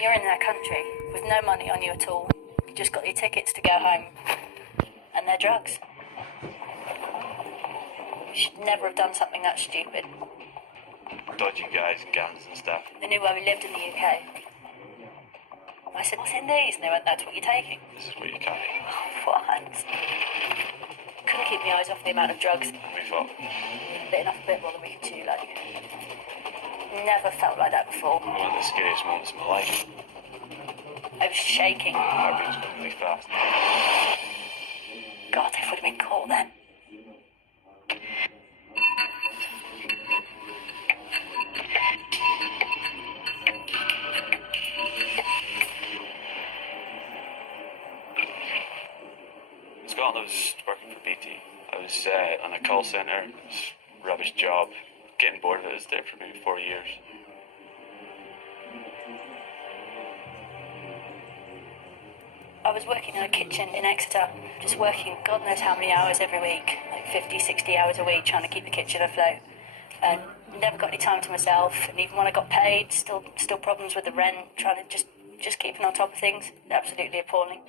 You're in their country with no money on you at all. You just got your tickets to go home, and they're drugs. You should never have done something that stupid. Dodgy guys and gangs and stuff. They knew where we lived in the UK. I said, what's in these? And they went, that's what you're taking. This is what you carry. What? Couldn't keep my eyes off the amount of drugs. And we thought, Bitten off a bit more than we could chew, like. Never felt like that before. one of the scariest moments of my life. I was shaking. My heartbeat was going really fast. God, if we'd have been caught then. In Scotland, I was working for BT. I was on a call centre. It was a rubbish job. Getting bored of it. I was there for maybe 4 years. I was working in a kitchen in Exeter, just working God knows how many hours every week, like 50, 60 hours a week, trying to keep the kitchen afloat. And never got any time to myself, and even when I got paid, still problems with the rent, trying to just keeping on top of things. Absolutely appalling.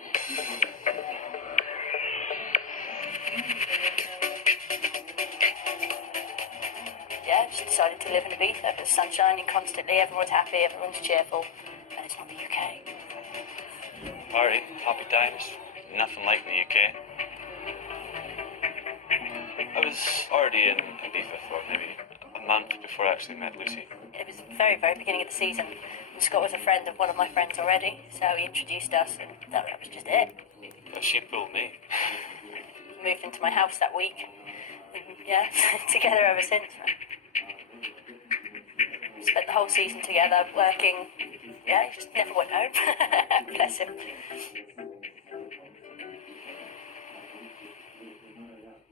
Yeah, just decided to live in Ibiza. The sun's shining constantly, everyone's happy, everyone's cheerful, and it's not the UK. Party, happy times, nothing like the UK. I was already in Ibiza for maybe a month before I actually met Lucy. It was the very, very beginning of the season. And Scott was a friend of one of my friends already, so he introduced us, and that was just it. But she pulled me. He moved into my house that week. And, yeah, together ever since. Spent the whole season together, working. Yeah, he just never went home. Bless him.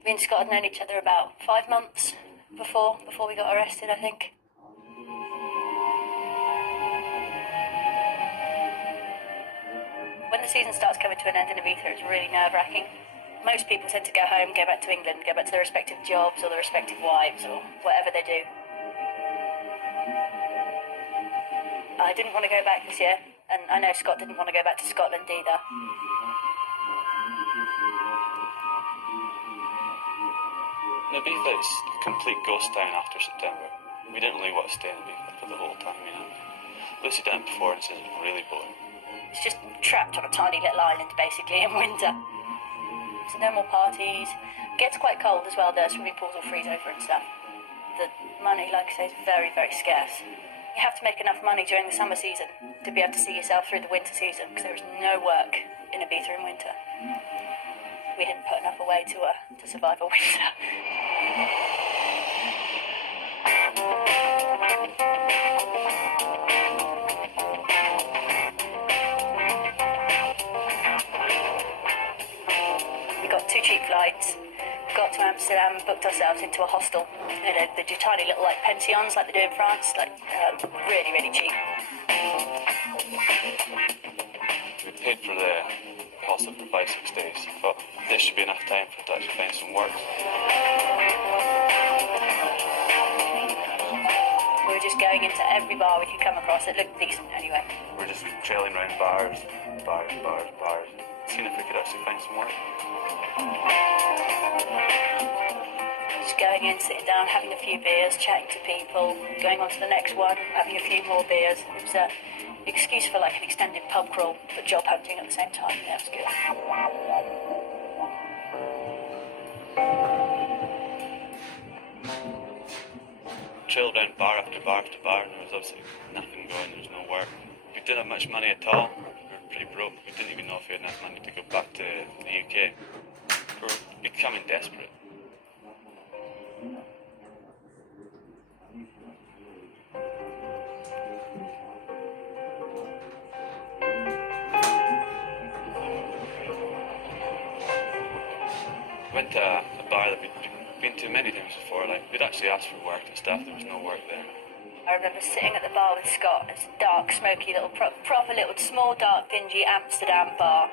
Me and Scott had known each other about 5 months before we got arrested, I think. When the season starts coming to an end in Ibiza, it's really nerve-wracking. Most people tend to go home, go back to England, go back to their respective jobs or their respective wives or whatever they do. I didn't want to go back this year, and I know Scott didn't want to go back to Scotland either. Ibiza is a complete ghost town after September. We didn't really want to stay in Ibiza for the whole time, you know. Lucy done it before and says it's really boring. It's just trapped on a tiny little island, basically, in winter. So no more parties. Gets quite cold as well, the swimming pools will freeze over and stuff. The money, like I say, is very, very scarce. You have to make enough money during the summer season to be able to see yourself through the winter season, because there is no work in Ibiza in winter. We didn't put enough away to survive a winter. We got 2 cheap flights, got to Amsterdam, booked ourselves into a hostel. You know, the tiny little like pensions like they do in France, like really, really cheap. We paid for the hostel for 5-6 days, but there should be enough time for it to actually find some work. We were just going into every bar we could come across. It looked decent anyway. We're just trailing around bars, seeing if we could actually find some work. Just going in, sitting down, having a few beers, chatting to people, going on to the next one, having a few more beers. It was an excuse for like an extended pub crawl, but job hunting at the same time. Yeah, it was good. Trailed around bar after bar after bar, and there was obviously nothing going, there was no work. We didn't have much money at all. We were pretty broke. We didn't even know if we had enough money to go back to the UK. We were becoming desperate. Went to a bar that we'd been to many times before. Like, we'd actually asked for work and stuff. There was no work there. I remember sitting at the bar with Scott. It's a dark, smoky little, proper little, small, dark, dingy Amsterdam bar.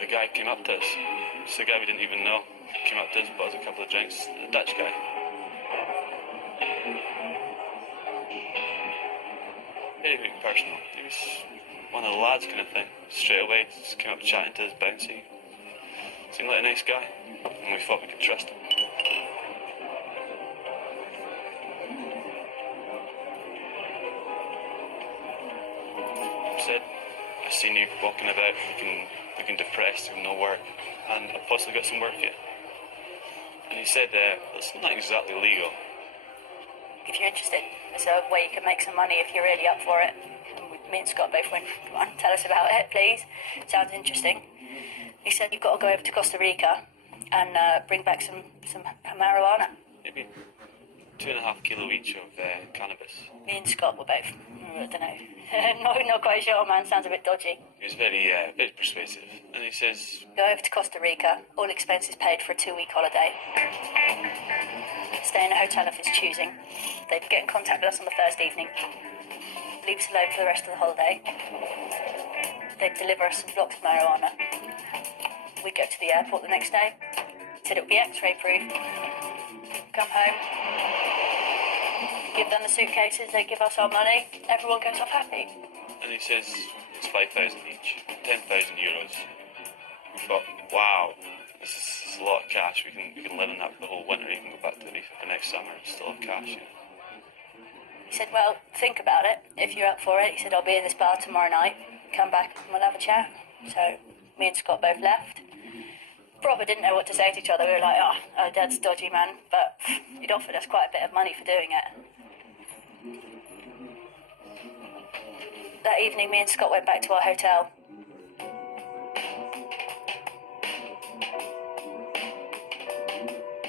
A guy came up to us. It's a guy we didn't even know. Came up to us, bought us a couple of drinks. A Dutch guy. very personal. He was one of the lads kind of thing. Straight away, just came up chatting to his bouncy. Seemed like a nice guy, and we thought we could trust him. He said, I've seen you walking about, looking depressed, with no work, and I've possibly got some work for you. And he said, it's not exactly legal. If you're interested, there's a way you can make some money if you're really up for it. And me and Scott both went, come on, tell us about it, please. Sounds interesting. He said, you've got to go over to Costa Rica and bring back some marijuana. Maybe 2.5 kilo each of cannabis. Me and Scott were both, I don't know, not quite sure, man, sounds a bit dodgy. He was very persuasive, and he says, go over to Costa Rica, all expenses paid for a 2-week holiday. Stay in a hotel of his choosing. They'd get in contact with us on the first evening. Leave us alone for the rest of the holiday. They'd deliver us some blocks of marijuana. We'd go to the airport the next day. Said it would be X-ray proof. Come home. Give them the suitcases, they give us our money. Everyone goes off happy. And he says, it's 5,000 each, 10,000 euros. We thought, wow, this is a lot of cash. We can live on that for the whole winter. You can go back to the reef for next summer and still have cash. You know? He said, well, think about it. If you're up for it, he said, I'll be in this bar tomorrow night. Come back and we'll have a chat. So me and Scott both left. Probably didn't know what to say to each other. We were like, oh, Dad's dodgy, man. But he'd offered us quite a bit of money for doing it. That evening, me and Scott went back to our hotel.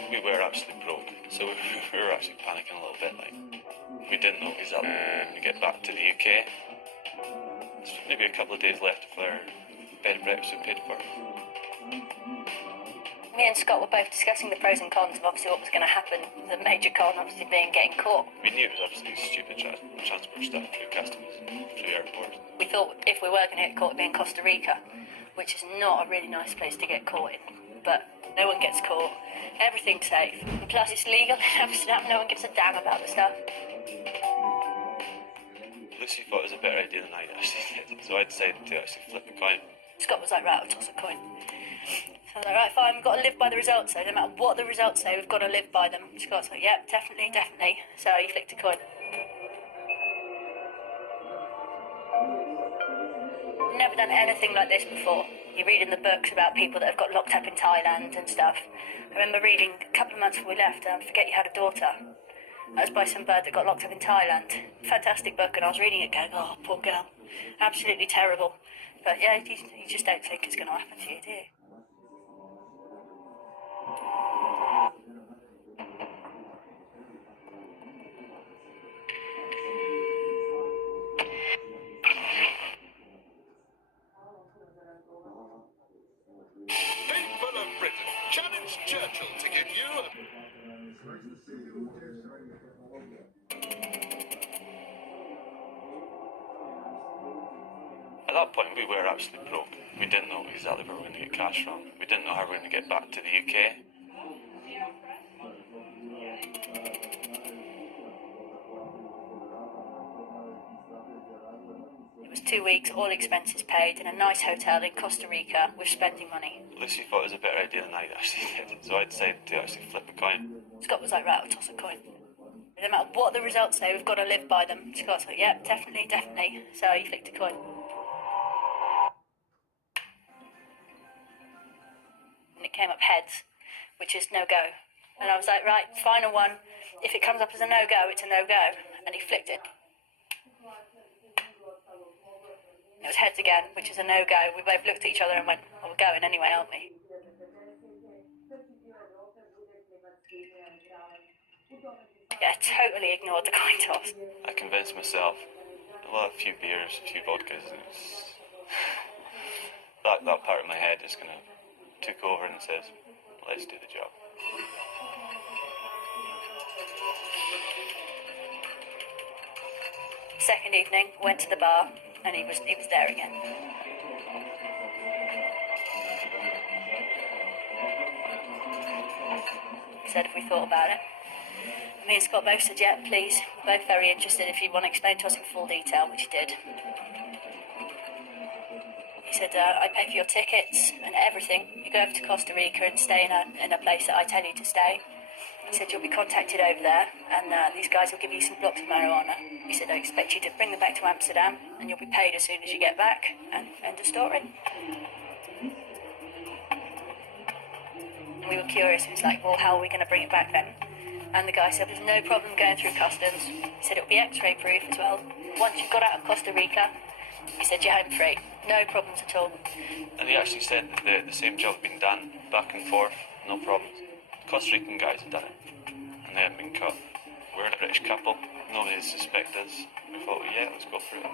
We were absolutely broke, so we were actually panicking a little bit. Like, we didn't know exactly when we get back to the UK. There's maybe a couple of days left of our bed and breakfast we paid for. Me and Scott were both discussing the pros and cons of obviously what was going to happen. The major con obviously being getting caught. We knew it was obviously stupid transport stuff through customs, through the airport. We thought if we were going to get caught, it'd be in Costa Rica, which is not a really nice place to get caught in. But no one gets caught. Everything's safe. And plus, it's legal in Amsterdam. No one gives a damn about the stuff. Lucy thought it was a better idea than I actually did, so I decided to actually flip a coin. Scott was like, right, I'll toss a coin. So I was like, right, fine, we've got to live by the results. So no matter what the results say, we've got to live by them. Scott's like, yep, definitely. So he flicked a coin. Never done anything like this before. You read in the books about people that have got locked up in Thailand and stuff. I remember reading a couple of months before we left, Forget You Had a Daughter. That was by some bird that got locked up in Thailand. Fantastic book, and I was reading it going, oh, poor girl. Absolutely terrible. But yeah, you just don't think it's going to happen to you, do you? People of Britain, challenge Churchill to give you At that point, we were absolutely broke. We didn't know exactly where we were going to get cash from. We didn't know how we were going to get back to the UK. It was 2 weeks, all expenses paid, in a nice hotel in Costa Rica with spending money. Lucy thought it was a better idea than I actually did, so I decided to actually flip a coin. Scott was like, right, I'll toss a coin. No matter what the results say, we've got to live by them. Scott's like, yep, definitely. So he flicked a coin. And it came up heads, which is no-go. And I was like, right, final one. If it comes up as a no-go, it's a no-go. And he flicked it. It was heads again, which is a no-go. We both looked at each other and went, well, we're going anyway, aren't we? Yeah, totally ignored the coin toss. I convinced myself. Well, a few beers, a few vodkas, and it's that part of my head just kind of took over and says, let's do the job. Second evening, went to the bar, and he was there again. He said if we thought about it. Me and Scott both said, yeah, please. We're both very interested if you want to explain to us in full detail, which he did. He said, I pay for your tickets and everything. You go over to Costa Rica and stay in a place that I tell you to stay. He said, you'll be contacted over there, and these guys will give you some blocks of marijuana. He said, I expect you to bring them back to Amsterdam, and you'll be paid as soon as you get back, and end of story. We were curious. He was like, well, how are we going to bring it back then? And the guy said, there's no problem going through customs. He said, it'll be x-ray proof as well. Once you've got out of Costa Rica, he said, you're home free. No problems at all. And he actually said that the same job had been done back and forth, no problems. The Costa Rican guys had done it, and they hadn't been caught. We're a British couple, nobody had suspected us. We thought, yeah, let's go for it.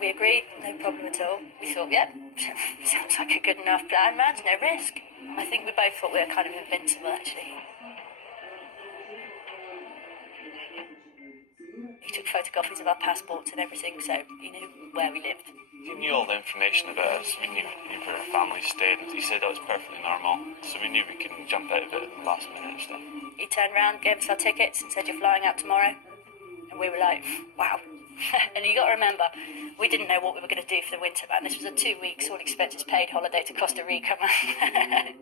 We agreed, no problem at all. We thought, yep, sounds like a good enough plan, man, no risk. I think we both thought we were kind of invincible, actually. He took photocopies of our passports and everything, so he knew where we lived. He knew all the information about us. We knew where our family stayed. He said that was perfectly normal, so we knew we couldn't jump out of it at the last minute and stuff. He turned around, gave us our tickets and said, you're flying out tomorrow. And we were like, wow. And you got to remember, we didn't know what we were going to do for the winter, man. This was a 2 week all expenses paid holiday to Costa Rica, man.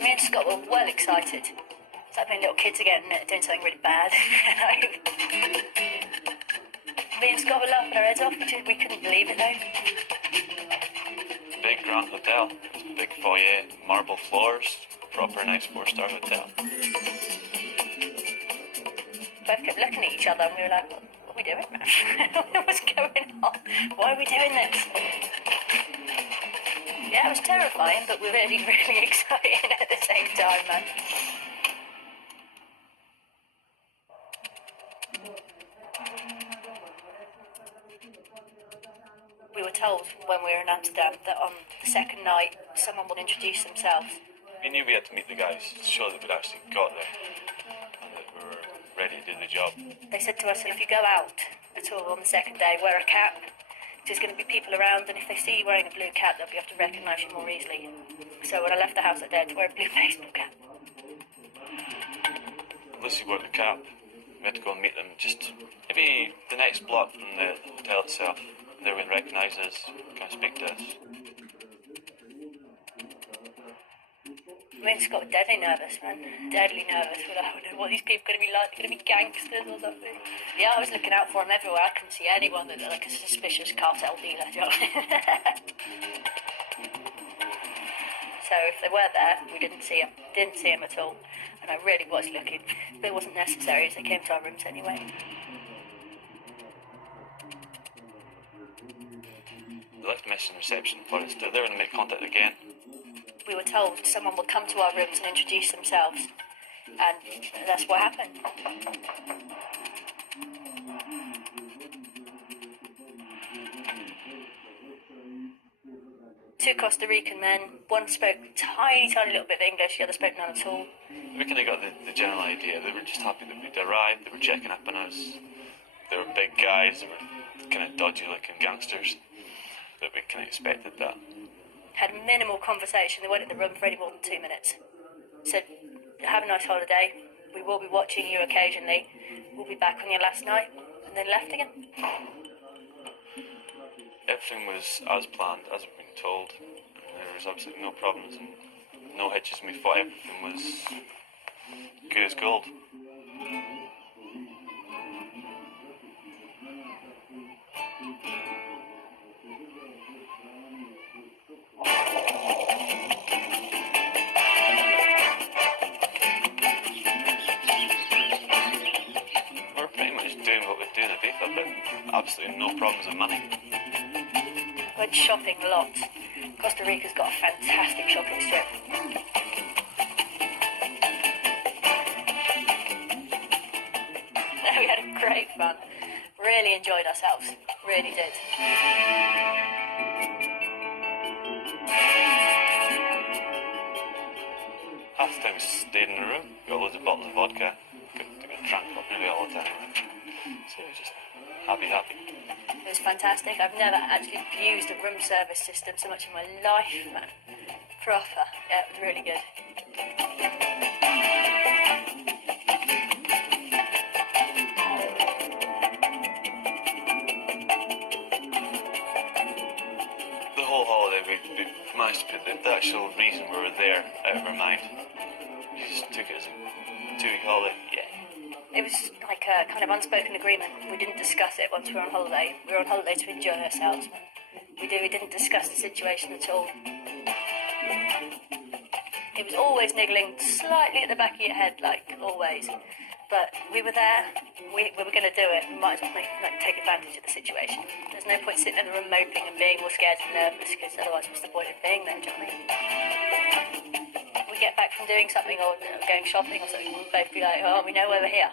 Me and Scott were well excited. It's like being little kids again, doing something really bad. Me and Scott were laughing our heads off. We couldn't believe it though. Big grand hotel, big foyer, marble floors, proper nice 4-star hotel. Both kept looking at each other and we were like, what are we doing, man? What's going on? Why are we doing this? Yeah, it was terrifying, but we're really, really exciting at the same time, man. We were told when we were in Amsterdam that on the second night, someone would introduce themselves. We knew we had to meet the guys to show that we'd actually got there and that we were ready to do the job. They said to us that if you go out at all on the second day, wear a cap. There's going to be people around, and if they see you wearing a blue cap, they'll be able to recognise you more easily. So when I left the house that day, I had to wear a blue baseball cap. Lucy wore the cap. We had to go and meet them just maybe the next block from the hotel itself. They wouldn't recognise us, kind of speak to us. Me and Scott were deadly nervous, man. Deadly nervous. We're like, I don't know what these people are going to be like. They're going to be gangsters or something. Yeah, I was looking out for them everywhere. I couldn't see anyone that looked like a suspicious cartel dealer. Do you know what I mean? So if they were there, we didn't see them. Didn't see them at all. And I really was looking. But it wasn't necessary as they came to our rooms anyway. They left a message in reception for us. They were going to make contact again. We were told someone would come to our rooms and introduce themselves, and that's what happened. Two Costa Rican men, one spoke tiny little bit of English, the other spoke none at all. We kind of got the general idea. They were just happy that we'd arrived. They were checking up on us. They were big guys. They were kind of dodgy looking gangsters. That we kind of expected that. Had minimal conversation. They weren't in the room for any more than 2 minutes. Said, have a nice holiday. We will be watching you occasionally. We'll be back on your last night. And then left again. Everything was as planned, as we'd been told. There was absolutely no problems and no hitches, and we thought everything was good as gold. We're pretty much doing what we're doing at Ibiza, but absolutely no problems with money. Went shopping a lot. Costa Rica's got a fantastic shopping strip. We had a great fun. Really enjoyed ourselves. Really did. Half the time we stayed in the room, got loads of bottles of vodka, got drunk up nearly all the time. So we were just happy. It was fantastic. I've never actually used a room service system so much in my life, man. Proper. Yeah, it was really good. The whole holiday, we managed to put the actual reason we were there out of our mind. We just took it as a 2-week holiday. Yeah. It was like a kind of unspoken agreement. We didn't discuss it once we were on holiday. We were on holiday to enjoy ourselves. We didn't discuss the situation at all. It was always niggling slightly at the back of your head, like always. But we were there. We were going to do it. We might as well take advantage of the situation. There's no point sitting in the room moping and being all scared and nervous, because otherwise what's the point of being there, do you know what I mean? We get back from doing something or going shopping or something, we'll both be like, oh, we know why we're here.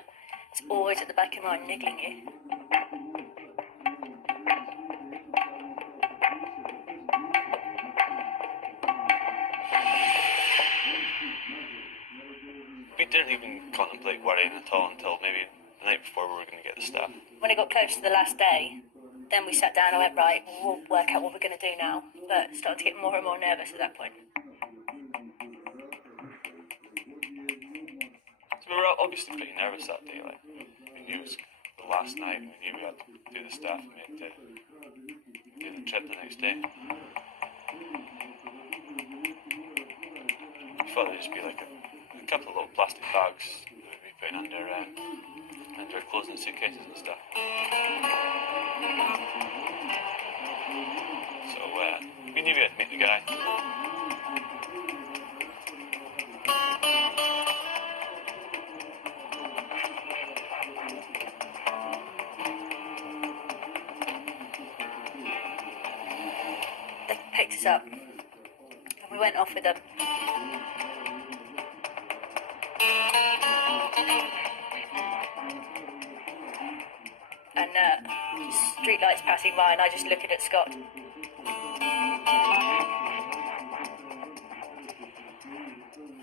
It's always at the back of your mind niggling you. We didn't even contemplate worrying at all until maybe the night before we were going to get the staff. When it got close to the last day, then we sat down and went, right, we'll work out what we're going to do now. But started to get more and more nervous at that point. So we were obviously pretty nervous that day. Like, we knew it was the last night, we knew we had to do the staff, and we had to do the trip the next day. We thought there'd just be like a couple of little plastic bags that we'd be putting under our clothes and suitcases and stuff. So we knew we had to meet the guy. They picked us up and we went off with them. And street lights passing by, and I just looking at Scott.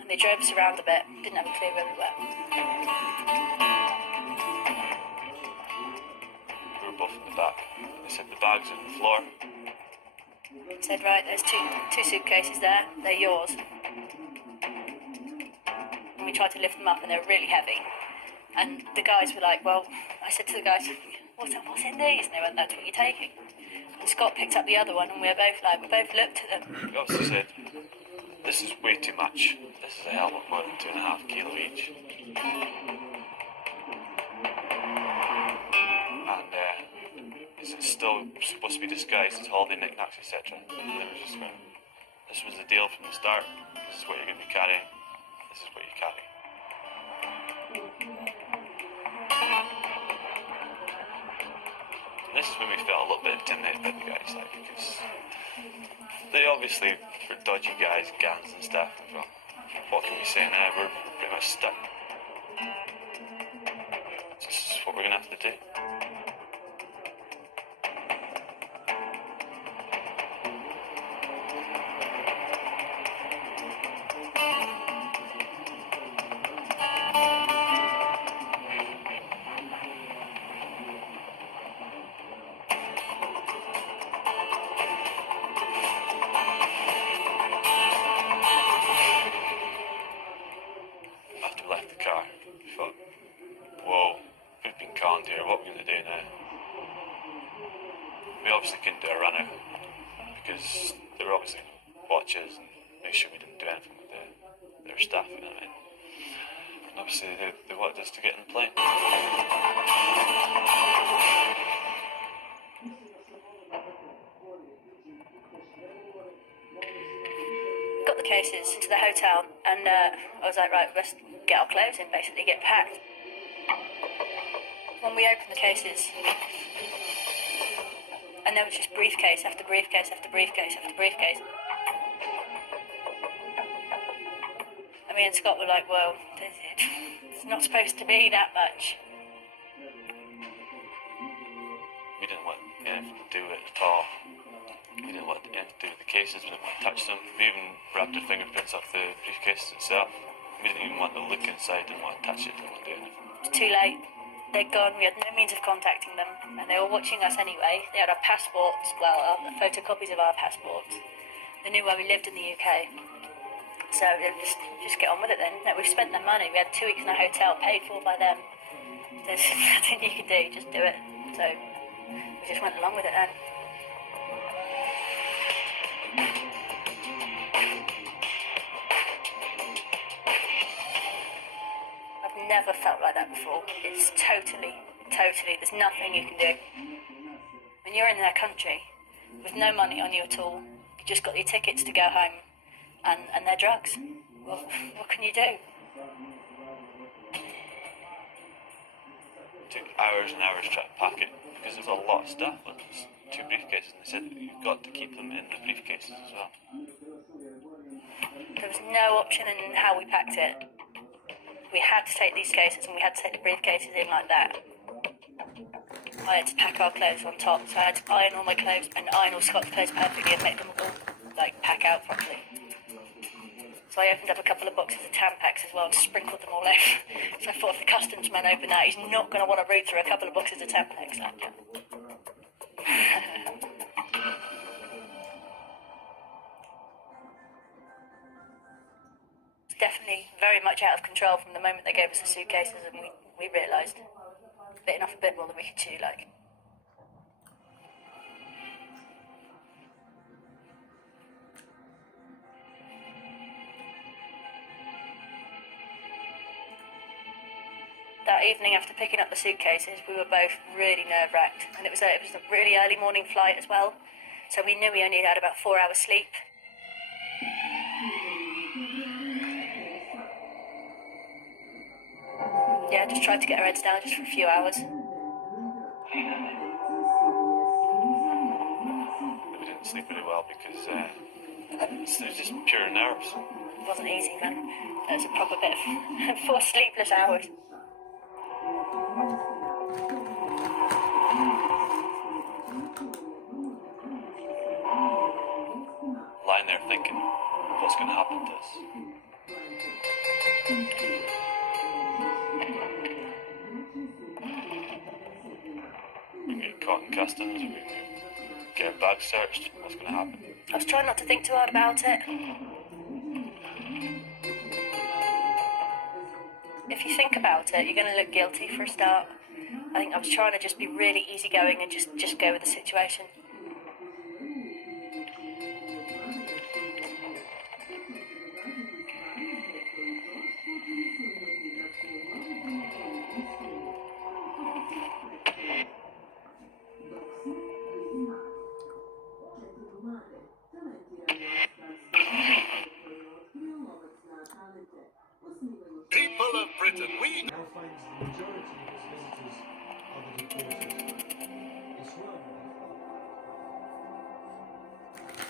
And they drove us around a bit, didn't have a clue where we were. We were both in the back. They said the bags are on the floor. Said, right, there's two suitcases there, they're yours. And we tried to lift them up and they were really heavy. And the guys were like, well, I said to the guys, what's in these? And they went, that's what you're taking. And Scott picked up the other one and we both looked at them. We also said, this is way too much. This is a hell of a lot more than 2.5 kilo each. And is it still supposed to be disguised as holiday knickknacks, etc.? And it was just going, this was the deal from the start. This is what you're going to be carrying. This is what you carry. This is when we felt a little bit intimidated by the guys, like, because they obviously were dodgy guys, gangs and stuff. And we thought, what can we say now? We're pretty much stuck. This is what we're going to have to do. After we left the car, we thought, whoa, we've been conned here, what are we going to do now? We obviously couldn't do a run out, because there were obviously watches and make sure we didn't do anything with their stuff, you know what I mean? And obviously they wanted us to get in the plane. Got the cases to the hotel and I was like, right, let's get our clothes in, basically, get packed. When we opened the cases, and there was just briefcase after briefcase after briefcase after briefcase. And me and Scott were like, well, it's not supposed to be that much. anything to do with it at all. We didn't want anything to do with the cases, we didn't want to touch them. We even rubbed our fingerprints off the briefcases itself. We didn't even want to look inside, didn't want to touch it, didn't want to do anything. It's too late. They'd gone, we had no means of contacting them, and they were watching us anyway. They had our passports, well, our photocopies of our passports. They knew where we lived in the UK. So just get on with it then. No, we've spent their money. We had 2 weeks in a hotel paid for by them. There's nothing you can do, just do it. So we just went along with it then. I've never felt like that before. It's totally, there's nothing you can do. When you're in their country, with no money on you at all, you just got your tickets to go home, and their drugs. Well, what can you do? It took hours and hours trying to pack it, because there's a lot of stuff. Like, there's 2 briefcases, and they said that you've got to keep them in the briefcases as well. There was no option in how we packed it. We had to take these cases and we had to take the briefcases in like that. I had to pack our clothes on top, so I had to iron all my clothes and iron all Scott's clothes perfectly and make them all, pack out properly. So I opened up a couple of boxes of Tampax as well and sprinkled them all over. So I thought if the customs man opened that, he's not going to want to root through a couple of boxes of Tampax. Definitely very much out of control from the moment they gave us the suitcases, and we realised bitten off a bit more than we could chew, like. That evening after picking up the suitcases, we were both really nerve-wracked, and it was a really early morning flight as well, so we knew we only had about 4 hours sleep. Yeah, just tried to get our heads down just for a few hours. We didn't sleep really well because it was just pure nerves. It wasn't easy, man. It was a proper bit of 4 sleepless hours. Lying there thinking, what's going to happen to us? We get caught in customs, we get our bags searched, what's going to happen? I was trying not to think too hard about it. If you think about it, you're going to look guilty for a start. I think I was trying to just be really easygoing and just go with the situation. People of Britain, we now finds the majority of its visitors are the deported. Islam.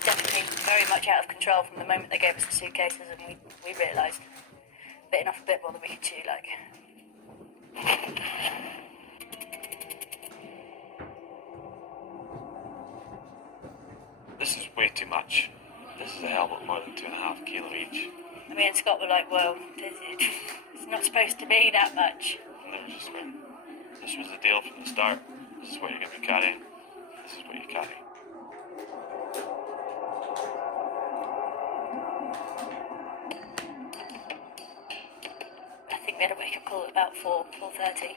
Definitely very much out of control from the moment they gave us the suitcases, and we realised bitten off a bit more than we could chew, like. This is way too much. This is a hell of a lot more than 2.5 kilo each. And me and Scott were like, well, it's not supposed to be that much. And they were just going, this was the deal from the start. This is what you're going to be carrying. This is what you carry. I think we had a wake-up call at about 4:30.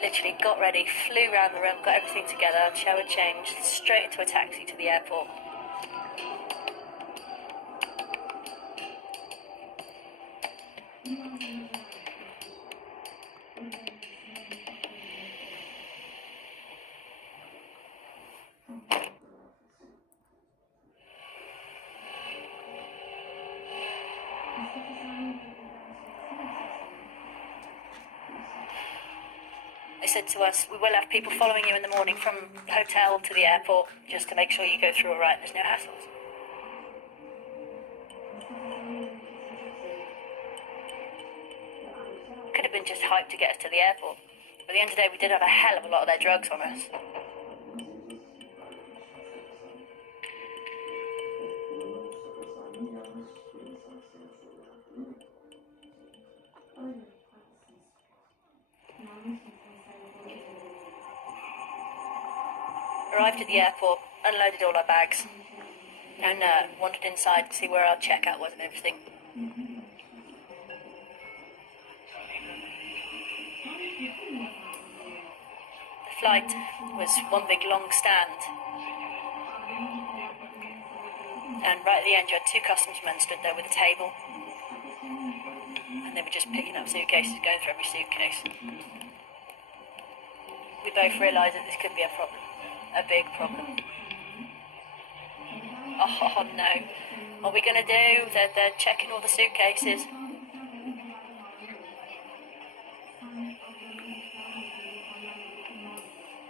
Literally got ready, flew round the room, got everything together, showered, changed, straight into a taxi to the airport. They said to us, we will have people following you in the morning from the hotel to the airport, just to make sure you go through all right, there's no hassles. just hyped to get us to the airport. But at the end of the day, we did have a hell of a lot of their drugs on us. Arrived at the airport, unloaded all our bags, and wandered inside to see where our checkout was and everything. The flight was one big long stand, and right at the end you had two customs men stood there with a table, and they were just picking up suitcases, going through every suitcase. We both realised that this could be a problem. A big problem. Oh no. What are we going to do? They're checking all the suitcases.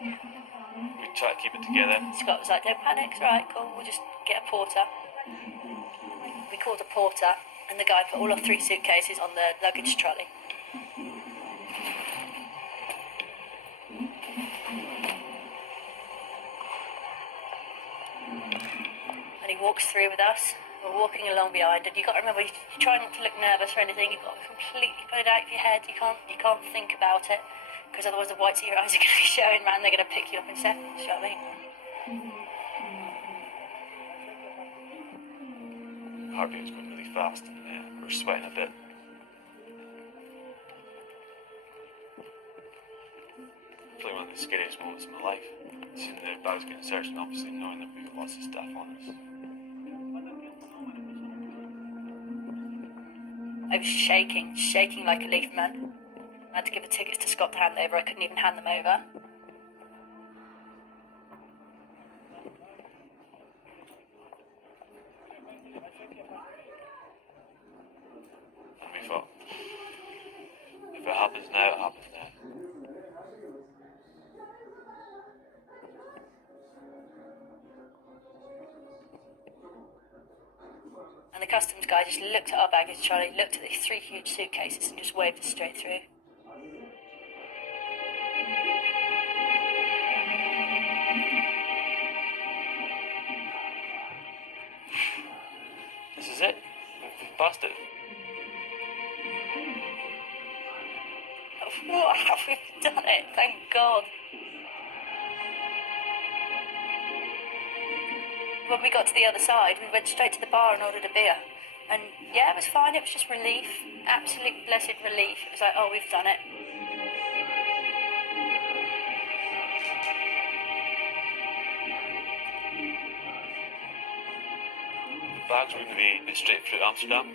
We try to keep it together. Scott was like, don't panic, it's alright, cool, we'll just get a porter. We called a porter, and the guy put all our 3 suitcases on the luggage trolley. And he walks through with us. We're walking along behind, and you've got to remember, you try not to look nervous or anything. You've got to completely put it out of your head. You can't think about it, because otherwise the whites of your eyes are going to be showing, man. They're going to pick you up in seconds. You know what I mean? Heartbeat was going really fast, and we were sweating a bit. Probably one of the scariest moments of my life. Seeing the bags getting searched, and obviously knowing that we got lots of stuff on us. I was shaking like a leaf, man. I had to give the tickets to Scott to hand over. I couldn't even hand them over. And we thought, if it happens now, it happens now. And the customs guy just looked at our baggage trolley, looked at the 3 huge suitcases, and just waved us straight through. This is it. We've passed it. Wow, we've done it, thank God. When we got to the other side, we went straight to the bar and ordered a beer. And yeah, it was fine, it was just relief. Absolute blessed relief. It was like, oh, we've done it. The bags were going to be straight through Amsterdam.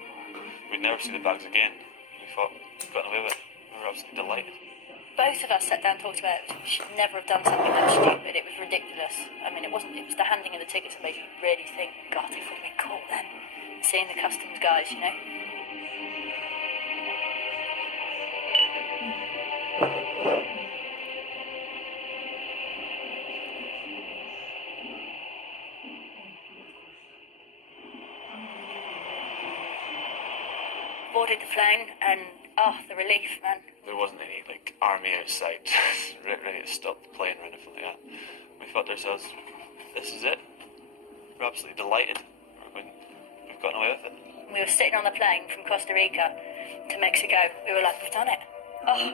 We'd never see the bags again. We thought, we've gotten away with it. We were absolutely delighted. Both of us sat down and talked about it. We should never have done something that stupid. It was ridiculous. I mean, it was the handing of the tickets that made you really think, God, if we'd been caught then. Seeing the customs guys, you know. Boarded the plane, and the relief, man. There wasn't any army outside ready to stop the plane or anything like that. We thought to ourselves, this is it. We're absolutely delighted. We've gotten away with it. We were sitting on the plane from Costa Rica to Mexico. We were like, we've done it. Oh.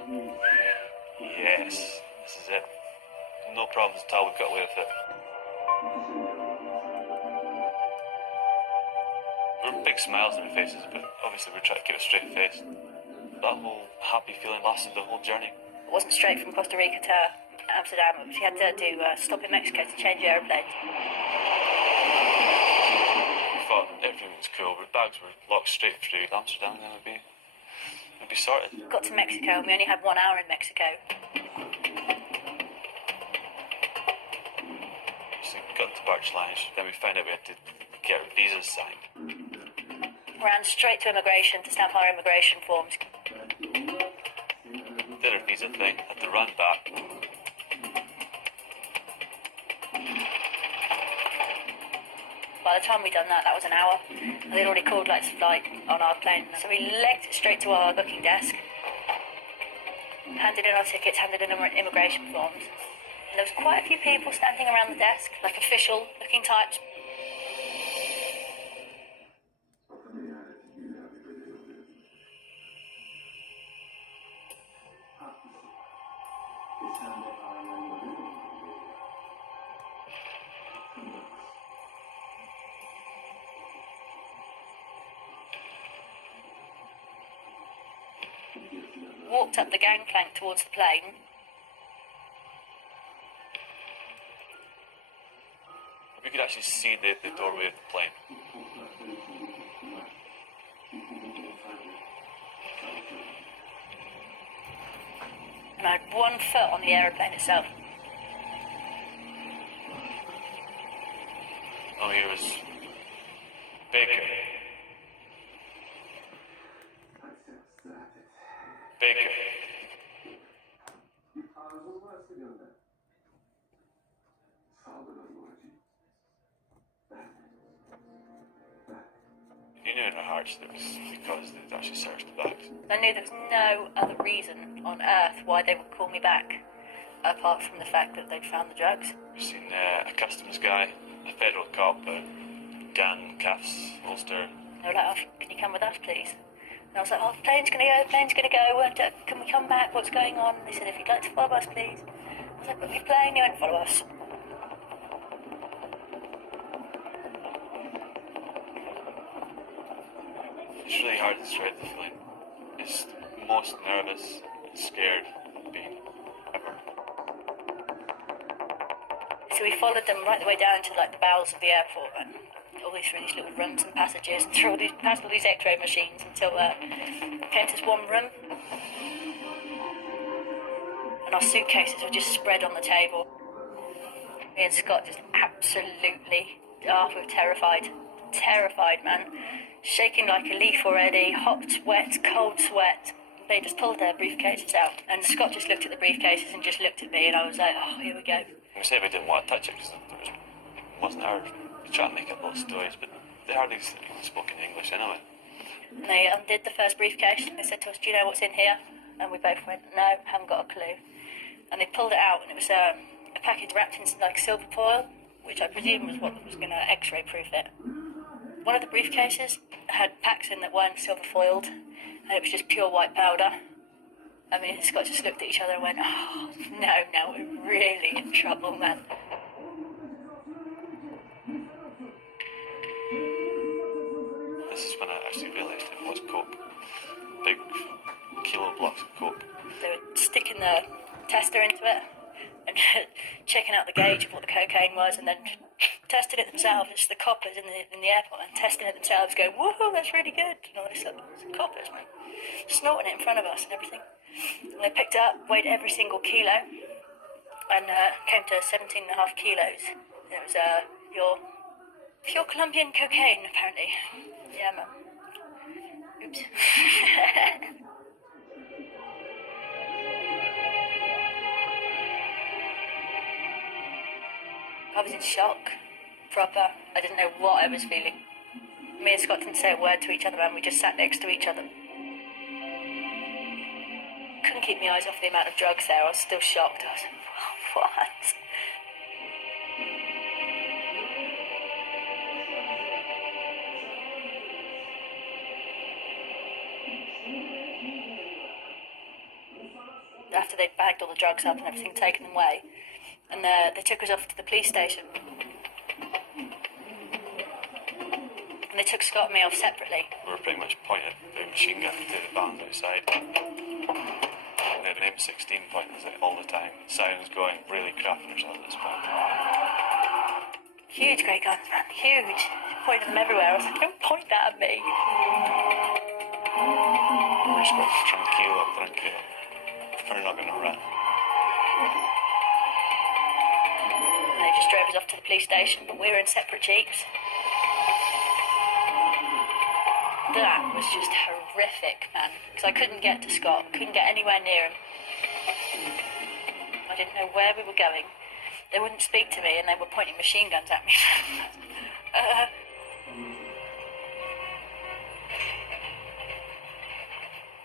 Yes, this is it. No problems at all, we've got away with it. There were big smiles on our faces, but obviously we were trying to keep a straight face. That whole happy feeling lasted the whole journey. It wasn't straight from Costa Rica to Amsterdam. We had to stop in Mexico to change aeroplanes. We thought everything was cool, but bags were locked straight through Amsterdam, and then we'd be sorted. Got to Mexico, and we only had 1 hour in Mexico. So we got to Barge Lounge, then we found out we had to get our visas signed. Ran straight to immigration to stamp our immigration forms. Did our visa thing, had to run back. By the time we'd done that was an hour. And they'd already called lights flight on our plane. So we legged it straight to our booking desk. handed in our tickets, handed in our immigration forms. And there was quite a few people standing around the desk, like official-looking types. Walked up the gangplank towards the plane. We could actually see the doorway of the plane. And I had one foot on the aeroplane itself. Oh, here was Baker. Baker. You knew in our hearts that it was because they'd actually searched the bags. I knew there was no other reason on earth why they would call me back, apart from the fact that they'd found the drugs. We've seen a customs guy, a federal cop, a gun, cuffs, holster. They were like, oh, can you come with us, please? And I was like, oh, the plane's going to go, can we come back, what's going on? They said, if you'd like to follow us, please. I was like, but we're plane, you won't follow us. It's really hard to describe the feeling. It's the most nervous and scared I've been ever. So we followed them right the way down to like the bowels of the airport and all these through these little rooms and passages and through past all these x-ray machines until we came to this one room. And our suitcases were just spread on the table. Me and Scott just absolutely, we were terrified. Terrified, man. Shaking like a leaf already, hot sweat, cold sweat. They just pulled their briefcases out. And Scott just looked at the briefcases and just looked at me and I was like, oh, here we go. We said we didn't want to touch it because it wasn't ours. We tried to make up little stories, but they hardly spoke in English anyway. And they undid the first briefcase. They said to us, do you know what's in here? And we both went, no, haven't got a clue. And they pulled it out and it was a package wrapped in like silver foil, which I presume was what was going to x-ray proof it. One of the briefcases had packs in that weren't silver foiled, and it was just pure white powder. I mean, Scott just looked at each other and went, oh, no, we're really in trouble, man. This is when I actually realised it was coke. Big kilo blocks of coke. They were sticking the tester into it and checking out the gauge of what the cocaine was and then testing it themselves. It's the coppers in the airport and testing it themselves, going, woohoo, that's really good. And all this stuff. It's coppers, man. Snorting it in front of us and everything. And they picked it up, weighed every single kilo, and came to 17.5 kilos. And it was pure Colombian cocaine, apparently. Yeah, man. Oops. I was in shock. Proper. I didn't know what I was feeling. Me and Scott didn't say a word to each other, man. We just sat next to each other. Couldn't keep my eyes off the amount of drugs there. I was still shocked. I was like, what? After they'd bagged all the drugs up and everything, taken them away, and they took us off to the police station. And they took Scott and me off separately. We were pretty much pointed the machine gun to the vans outside. They had an M16 pointing us at all the time. Sirens going, really crapping ourselves at this point. Huge great guns, man. Huge. Pointed them everywhere. I was like, don't point that at me. We were supposed to tranquilo. We're not going to run. And they just drove us off to the police station, but we were in separate jeeps. That was just horrific, man. Because I couldn't get to Scott, couldn't get anywhere near him. I didn't know where we were going. They wouldn't speak to me, and they were pointing machine guns at me.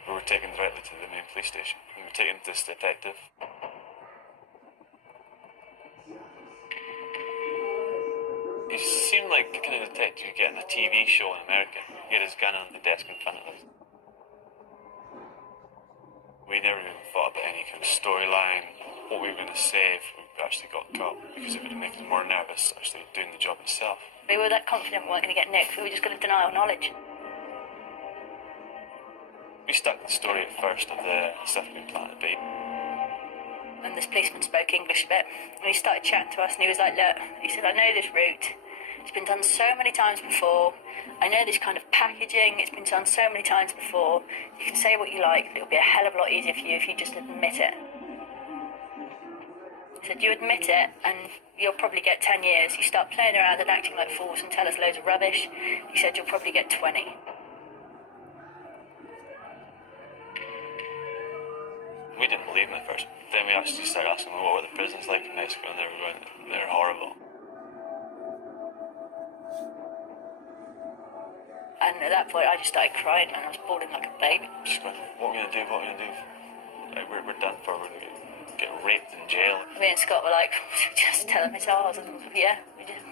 We were taken directly to the main police station. We were taken to this detective. He seemed like the kind of detective you get in a TV show in America. He had his gun on the desk in front of us. We never even thought about any kind of storyline, what we were going to say if we actually got caught, because it would have made us more nervous actually doing the job itself. We were that confident we weren't going to get nicked, we were just going to deny our knowledge. We stuck the story at first of the stuff being planted, but And this policeman spoke English a bit, and he started chatting to us, and he was like, look, he said, I know this route. It's been done so many times before. I know this kind of packaging. It's been done so many times before. You can say what you like, but it'll be a hell of a lot easier for you if you just admit it. He said, you admit it, and you'll probably get 10 years. You start playing around and acting like fools and tell us loads of rubbish. He said, you'll probably get 20. we didn't believe him at first. Then we actually started asking them what were the prisons like in Mexico, and they were going, they're horrible. And at that point, I just started crying, and I was bawling like a baby. Just going, what are we going to do, what are we going to do? Like, we're done for, we're going to get raped in jail. Me and Scott were like, just tell him it's ours, and yeah, we did.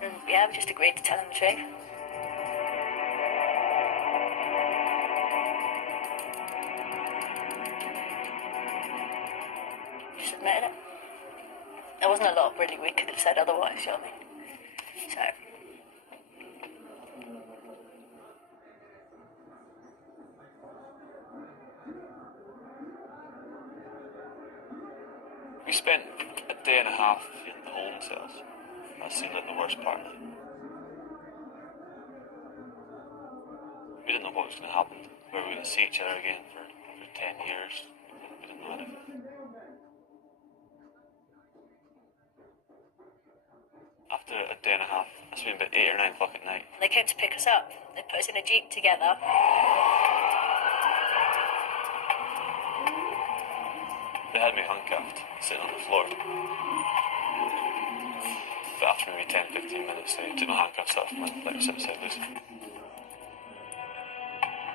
And yeah, we just agreed to tell him the truth. Just admitted it. There wasn't a lot really we could have said otherwise, you know what I mean? So. We spent a day and a half in the holding cells. That seemed like the worst part of it. We didn't know what was going to happen. Were we going to see each other again for 10 years? We didn't know anything. After a day and a half, it's been about 8 or 9 o'clock at night. They came to pick us up. They put us in a Jeep together. They had me handcuffed, sitting on the floor. But after maybe 10-15 minutes, they took my handcuffs off and let me sit beside Lucy.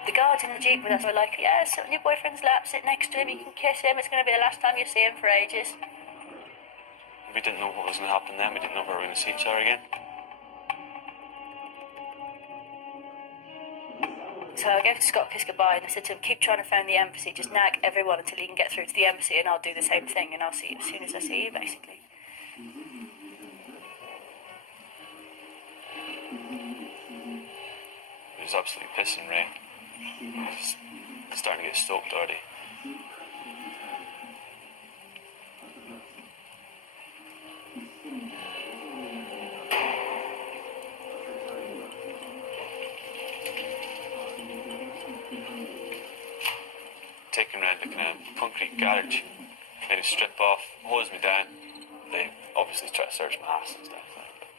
The guards in the Jeep with us were like, yeah, sit on your boyfriend's lap, sit next to him, you can kiss him, it's going to be the last time you see him for ages. We didn't know what was going to happen then. We didn't know if we were going to see each other again. So I gave Scott a kiss goodbye and I said to him, keep trying to phone the embassy, just nag everyone until you can get through to the embassy and I'll do the same thing and I'll see you as soon as I see you, basically. It was absolutely pissing rain. It was starting to get soaked already. Taken round a kind of concrete garage, made me strip off, hose me down. They obviously tried to search my ass and stuff like that.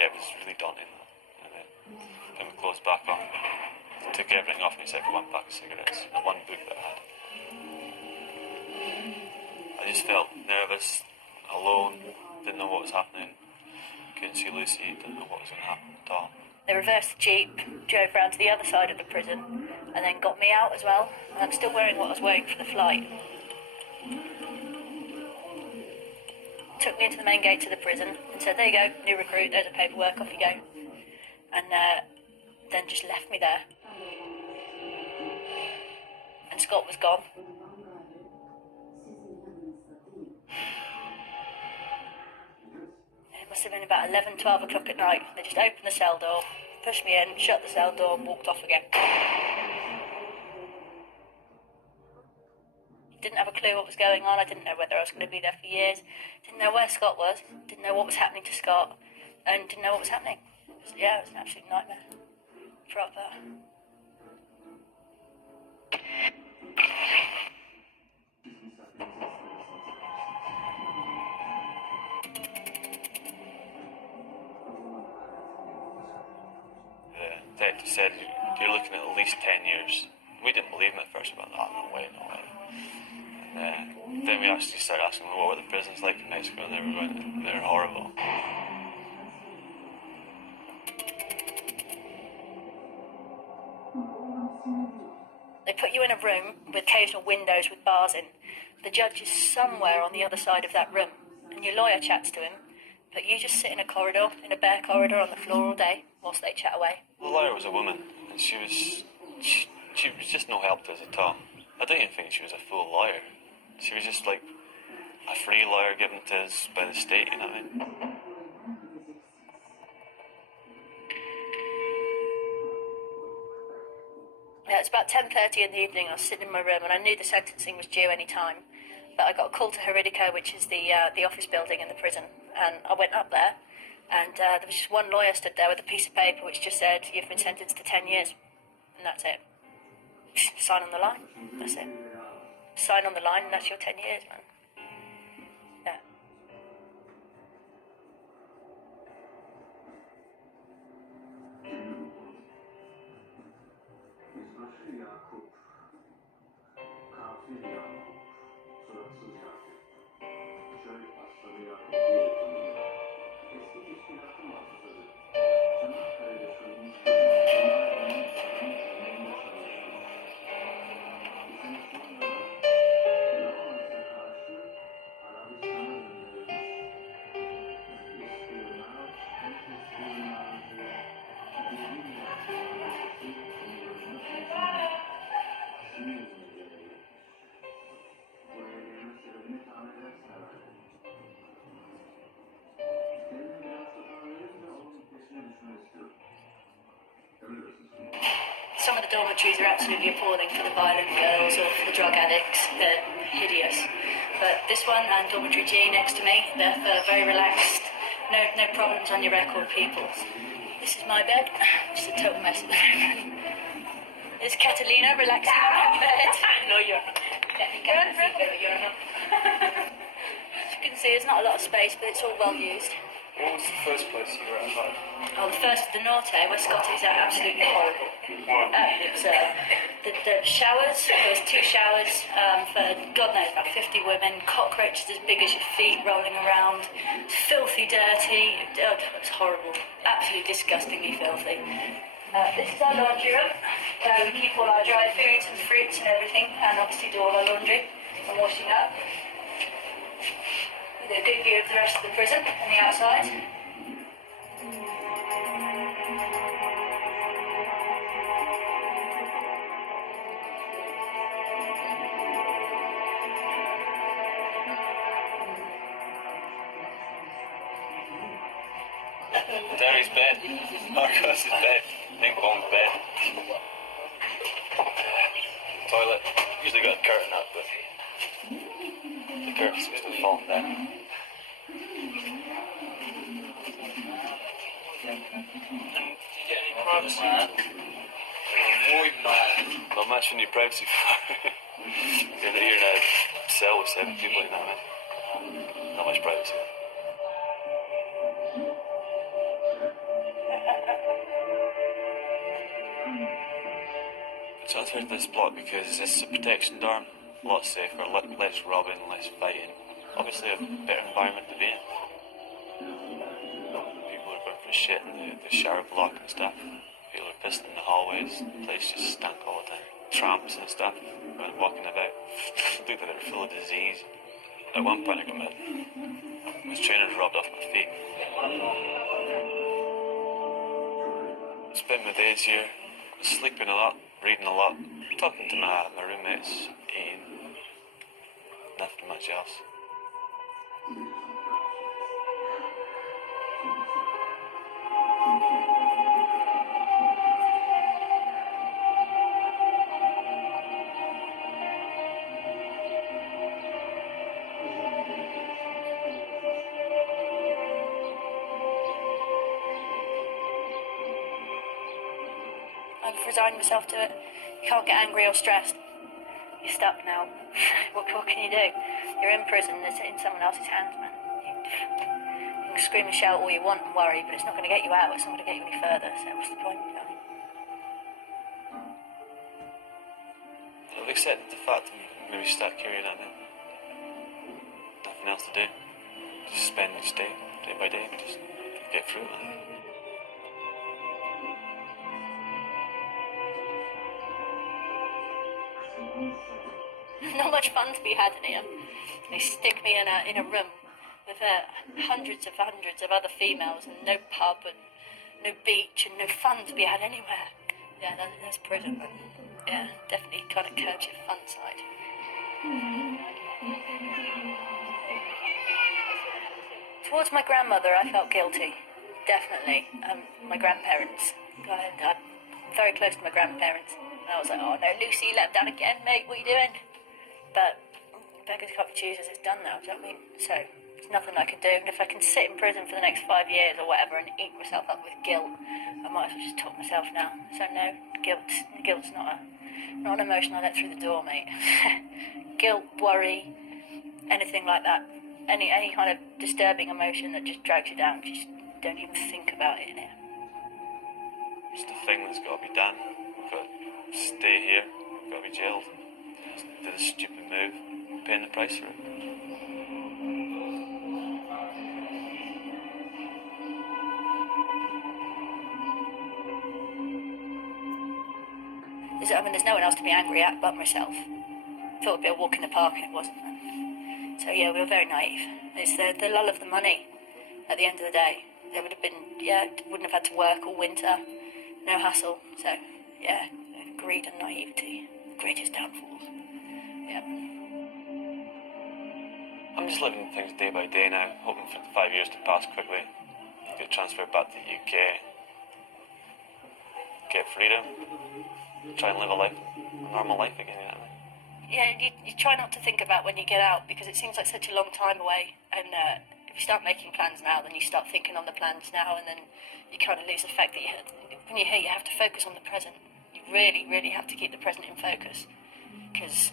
Yeah, it was really daunting. And then put my clothes back on, took everything off me except for one pack of cigarettes and one book that I had. I just felt nervous, alone, didn't know what was happening, couldn't see Lucy, didn't know what was going to happen at all. They reversed the Jeep, drove round to the other side of the prison, and then got me out as well. And I'm still wearing what I was wearing for the flight. Took me into the main gate to the prison and said, there you go, new recruit, there's the paperwork, off you go. And then just left me there. And Scott was gone. It must have been about 11, 12 o'clock at night. They just opened the cell door, pushed me in, shut the cell door and walked off again. Didn't have a clue what was going on. I didn't know whether I was going to be there for years. Didn't know where Scott was. Didn't know what was happening to Scott. And didn't know what was happening. It was an absolute nightmare. Proper. The detective said, you're looking at least 10 years. We didn't believe him at first. We went, oh, no way, no way. And then we actually started asking them what were the prisons like in Mexico, and they were going, they're horrible. put you in a room with occasional windows with bars in. The judge is somewhere on the other side of that room, and your lawyer chats to him, but you just sit in a corridor, in a bare corridor on the floor all day, whilst they chat away. The lawyer was a woman, and she was just no help to us at all. I don't even think she was a full lawyer. She was just like a free lawyer given to us by the state, you know what I mean? Yeah, it's about 10:30 in the evening. I was sitting in my room, and I knew the sentencing was due any time. But I got a call to Rica, which is the office building in the prison, and I went up there, and there was just one lawyer stood there with a piece of paper which just said, "You've been sentenced to 10 years," and that's it. Sign on the line. That's it. Sign on the line, and that's your 10 years, man. Yeah. Some of the dormitories are absolutely appalling for the violent girls or for the drug addicts. They're hideous. But this one and dormitory G next to me, they're very relaxed. No problems on your record, people. This is my bed. Just a total mess. Is Catalina relaxing on her bed? No, you're not. You're not. As you can see, there's not a lot of space, but it's all well used. What was the first place you were at? Oh, the first, the Norte, where Scotty's at, absolutely horrible. Absolutely absurd. The showers, there was 2 showers for, God knows, about 50 women, cockroaches as big as your feet rolling around, filthy dirty, it's horrible, absolutely disgustingly filthy. This is our laundry room, where we keep all our dried foods and fruits and everything, and obviously do all our laundry and washing up. With a good view of the rest of the prison and the outside. Terry's bed, Marcos's bed, Ping Pong's bed. Toilet, usually got a curtain up, but the curtain seems to have fallen down. Not much when you're privacy for. You're in a cell with 7 people, you know what I mean? Not much privacy. So I chose this block because it's a protection dorm, a lot safer, less robbing, less fighting. Obviously a better environment to be in. People are going for shit in the shower block and stuff. People are pissing in the hallways. The place just stank all the time. Tramps and stuff, walking about. Looked like they were full of disease. At one point I got my trainers robbed off my feet. Spent my days here, sleeping a lot, reading a lot, talking to my roommates, eating. Nothing much else. I've resigned myself to it. You can't get angry or stressed. You're stuck now. What can you do? You're in prison, it's in someone else's hands, man. You can scream and shout all you want and worry, but it's not going to get you out, it's not going to get you any further, so what's the point? You know? I've accepted the fact that maybe start carrying on it. Nothing else to do. Just spend each day by day, just get through it, man. Not much fun to be had in here. They stick me in a room with hundreds of other females, and no pub and no beach and no fun to be had anywhere. Yeah, that's prison. Yeah, definitely kind of curbs your fun side. Towards my grandmother, I felt guilty. Definitely. My grandparents. I'm very close to my grandparents. And I was like, oh no, Lucy, you let them down again, mate, what are you doing? But beggars can't be choosers, it's done now, do you know what I mean? So, there's nothing I can do. And if I can sit in prison for the next 5 years or whatever and eat myself up with guilt, I might as well just talk myself now. So no, guilt's not an emotion I let through the door, mate. Guilt, worry, anything like that. Any kind of disturbing emotion that just drags you down, just don't even think about it in here. It's the thing that's got to be done. We've got to stay here. We've got to be jailed. Do the stupid move. Paying the price for it. There's no one else to be angry at but myself. Thought it'd be a walk in the park and it wasn't. So yeah, we were very naive. It's the lull of the money at the end of the day. There would have been, wouldn't have had to work all winter. No hassle. So, yeah, greed and naivety. Greatest downfalls. Yeah. I'm just living things day by day now, hoping for the 5 years to pass quickly. Get transferred back to the UK. Get freedom. Try and live a normal life again, you know what I mean? Yeah, you try not to think about when you get out because it seems like such a long time away. And if you start making plans now, then you start thinking on the plans now, and then you kind of lose the fact that when you're here, you have to focus on the present. You really, really have to keep the present in focus. Because,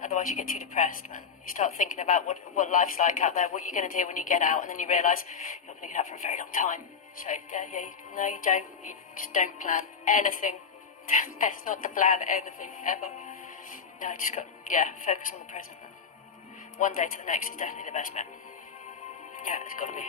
otherwise you get too depressed, man. You start thinking about what life's like out there, what you're going to do when you get out, and then you realise you're not going to get out for a very long time. So, no, you don't. You just don't plan anything. Best not to plan anything, ever. No, just got, focus on the present. One day to the next is definitely the best, man. Yeah, it's got to be.